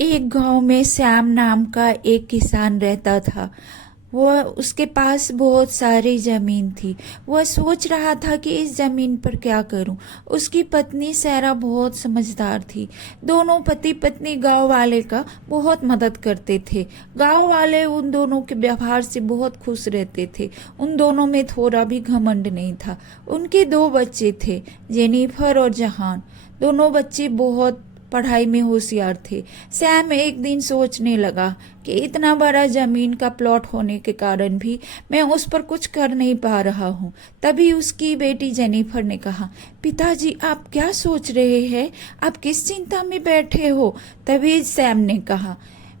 एक गांव में श्याम नाम का एक किसान रहता था। वह उसके पास बहुत सारी जमीन थी। वह सोच रहा था कि इस जमीन पर क्या करूं। उसकी पत्नी सैरा बहुत समझदार थी। दोनों पति पत्नी गांव वाले का बहुत मदद करते थे। गांव वाले उन दोनों के व्यवहार से बहुत खुश रहते थे। उन दोनों में थोड़ा भी घमंड नहीं था। उनके दो बच्चे थे, जेनिफर और जहान। दोनों बच्चे बहुत पढ़ाई में होशियार थे। सैम एक दिन सोचने लगा कि इतना बड़ा जमीन का प्लॉट होने के कारण भी मैं उस पर कुछ कर नहीं पा रहा हूँ। तभी उसकी बेटी जेनिफर ने कहा, पिताजी आप क्या सोच रहे हैं? आप किस चिंता में बैठे हो? तभी सैम ने कहा,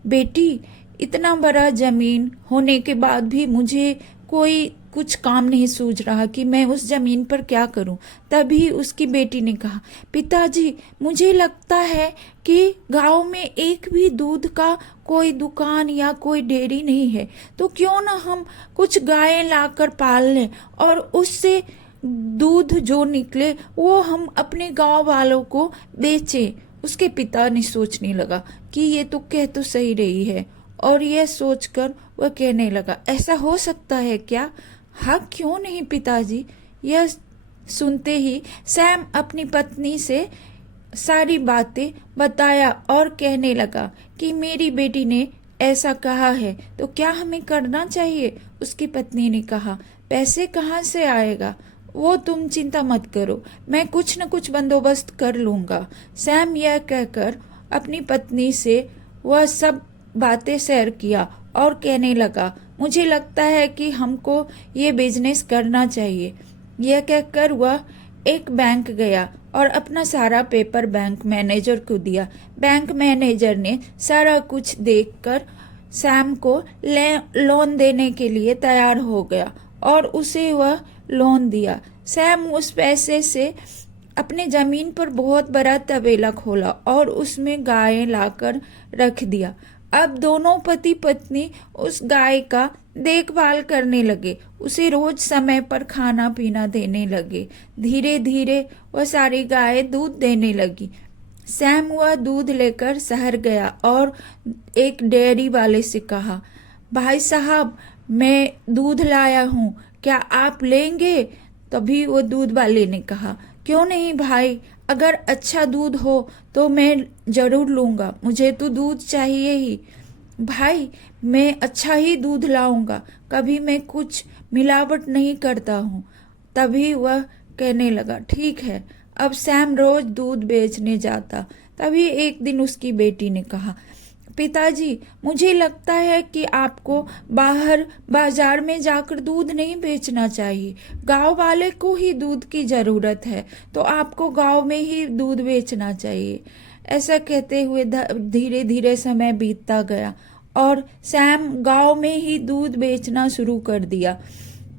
बेटी, इतना बड़ा जमीन होने के बाद भी मुझे कोई कुछ काम नहीं सूझ रहा कि मैं उस जमीन पर क्या करूं। तभी उसकी बेटी ने कहा, पिताजी मुझे लगता है कि गांव में एक भी दूध का कोई दुकान या कोई डेयरी नहीं है, तो क्यों ना हम कुछ गायें लाकर पाल लें और उससे दूध जो निकले वो हम अपने गांव वालों को बेचें। उसके पिता ने सोचने लगा कि ये तो कह तो सही रही है, और यह सोचकर वह कहने लगा, ऐसा हो सकता है क्या? हाँ, क्यों नहीं पिताजी। यह सुनते ही सैम अपनी पत्नी से सारी बातें बताया और कहने लगा कि मेरी बेटी ने ऐसा कहा है तो क्या हमें करना चाहिए। उसकी पत्नी ने कहा, पैसे कहाँ से आएगा, वो तुम चिंता मत करो, मैं कुछ न कुछ बंदोबस्त कर लूंगा। सैम यह कहकर अपनी पत्नी से वह सब बातें शेयर किया और कहने लगा, मुझे लगता है कि हमको ये बिजनेस करना चाहिए। यह कहकर वह एक बैंक गया और अपना सारा पेपर बैंक मैनेजर को दिया। बैंक मैनेजर ने सारा कुछ देखकर सैम को लोन देने के लिए तैयार हो गया और उसे वह लोन दिया। सैम उस पैसे से अपने जमीन पर बहुत बड़ा तबेला खोला और उसमें गायें लाकर रख दिया। अब दोनों पति पत्नी उस गाय का देखभाल करने लगे, उसे रोज समय पर खाना पीना देने लगे। धीरे धीरे वह सारी गायें दूध देने लगी। सैम वह दूध लेकर शहर गया और एक डेयरी वाले से कहा, भाई साहब, मैं दूध लाया हूँ, क्या आप लेंगे? तभी वो दूध वाले ने कहा, क्यों नहीं भाई, अगर अच्छा दूध हो तो मैं जरूर लूंगा, मुझे तो दूध चाहिए ही। भाई, मैं अच्छा ही दूध लाऊंगा, कभी मैं कुछ मिलावट नहीं करता हूँ। तभी वह कहने लगा, ठीक है। अब सैम रोज दूध बेचने जाता। तभी एक दिन उसकी बेटी ने कहा, पिताजी, मुझे लगता है कि आपको बाहर बाजार में जाकर दूध नहीं बेचना चाहिए। गांव वाले को ही दूध की जरूरत है, तो आपको गांव में ही दूध बेचना चाहिए। ऐसा कहते हुए धीरे धीरे समय बीतता गया और सैम गांव में ही दूध बेचना शुरू कर दिया।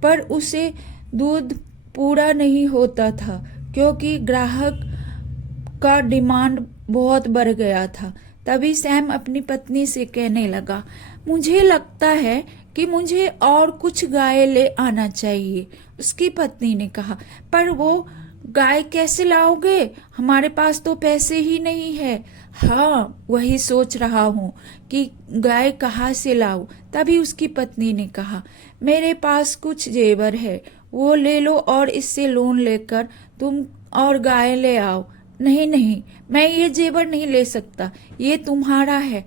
पर उसे दूध पूरा नहीं होता था क्योंकि ग्राहक का डिमांड बहुत बढ़ गया था। तभी सैम अपनी पत्नी से कहने लगा, मुझे लगता है कि मुझे और कुछ गाय ले आना चाहिए। उसकी पत्नी ने कहा, पर वो गाय कैसे लाओगे, हमारे पास तो पैसे ही नहीं है। हाँ, वही सोच रहा हूँ कि गाय कहाँ से लाऊं। तभी उसकी पत्नी ने कहा, मेरे पास कुछ जेवर है, वो ले लो और इससे लोन लेकर तुम और गाय ले आओ। नहीं नहीं, मैं ये जेवर नहीं ले सकता, ये तुम्हारा है।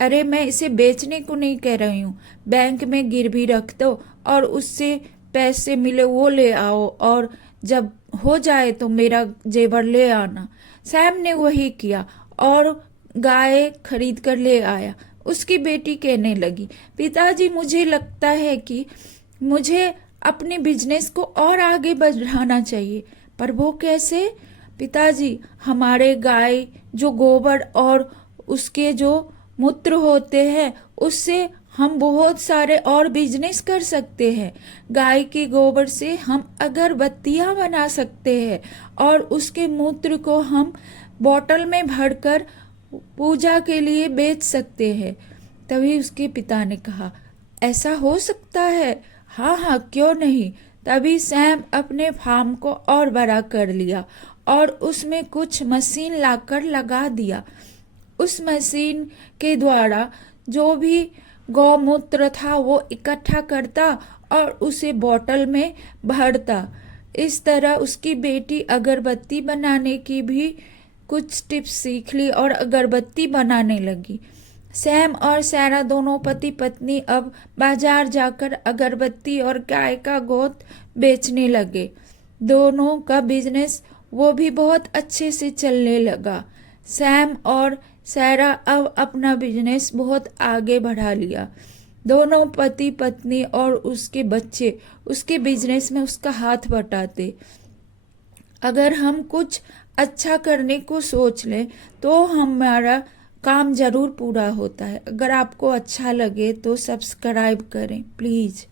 अरे, मैं इसे बेचने को नहीं कह रही हूँ, बैंक में गिरवी रख दो और उससे पैसे मिले वो ले आओ, और जब हो जाए तो मेरा जेवर ले आना। सैम ने वही किया और गाय खरीद कर ले आया। उसकी बेटी कहने लगी, पिताजी, मुझे लगता है कि मुझे अपने बिजनेस को और आगे बढ़ाना चाहिए। पर वो कैसे? पिताजी, हमारे गाय जो गोबर और उसके जो मूत्र होते हैं उससे हम बहुत सारे और बिजनेस कर सकते हैं। गाय के गोबर से हम अगरबत्तियां बना सकते हैं और उसके मूत्र को हम बोतल में भरकर पूजा के लिए बेच सकते हैं। तभी उसके पिता ने कहा, ऐसा हो सकता है? हाँ हाँ, क्यों नहीं। तभी सैम अपने फार्म को और बड़ा कर लिया और उसमें कुछ मशीन लाकर लगा दिया उस मशीन के द्वारा जो भी गौमूत्र था वो इकट्ठा करता और उसे बोतल में भरता। इस तरह उसकी बेटी अगरबत्ती बनाने की भी कुछ टिप्स सीख ली और अगरबत्ती बनाने लगी। सैम और सारा दोनों पति पत्नी अब बाजार जाकर अगरबत्ती और गाय का गोश्त बेचने लगे। दोनों का बिजनेस वो भी बहुत अच्छे से चलने लगा। सैम और सारा अब अपना बिजनेस बहुत आगे बढ़ा लिया। दोनों पति पत्नी और उसके बच्चे उसके बिजनेस में उसका हाथ बटाते। अगर हम कुछ अच्छा करने को सोच लें तो हमारा काम जरूर पूरा होता है। अगर आपको अच्छा लगे तो सब्सक्राइब करें प्लीज़।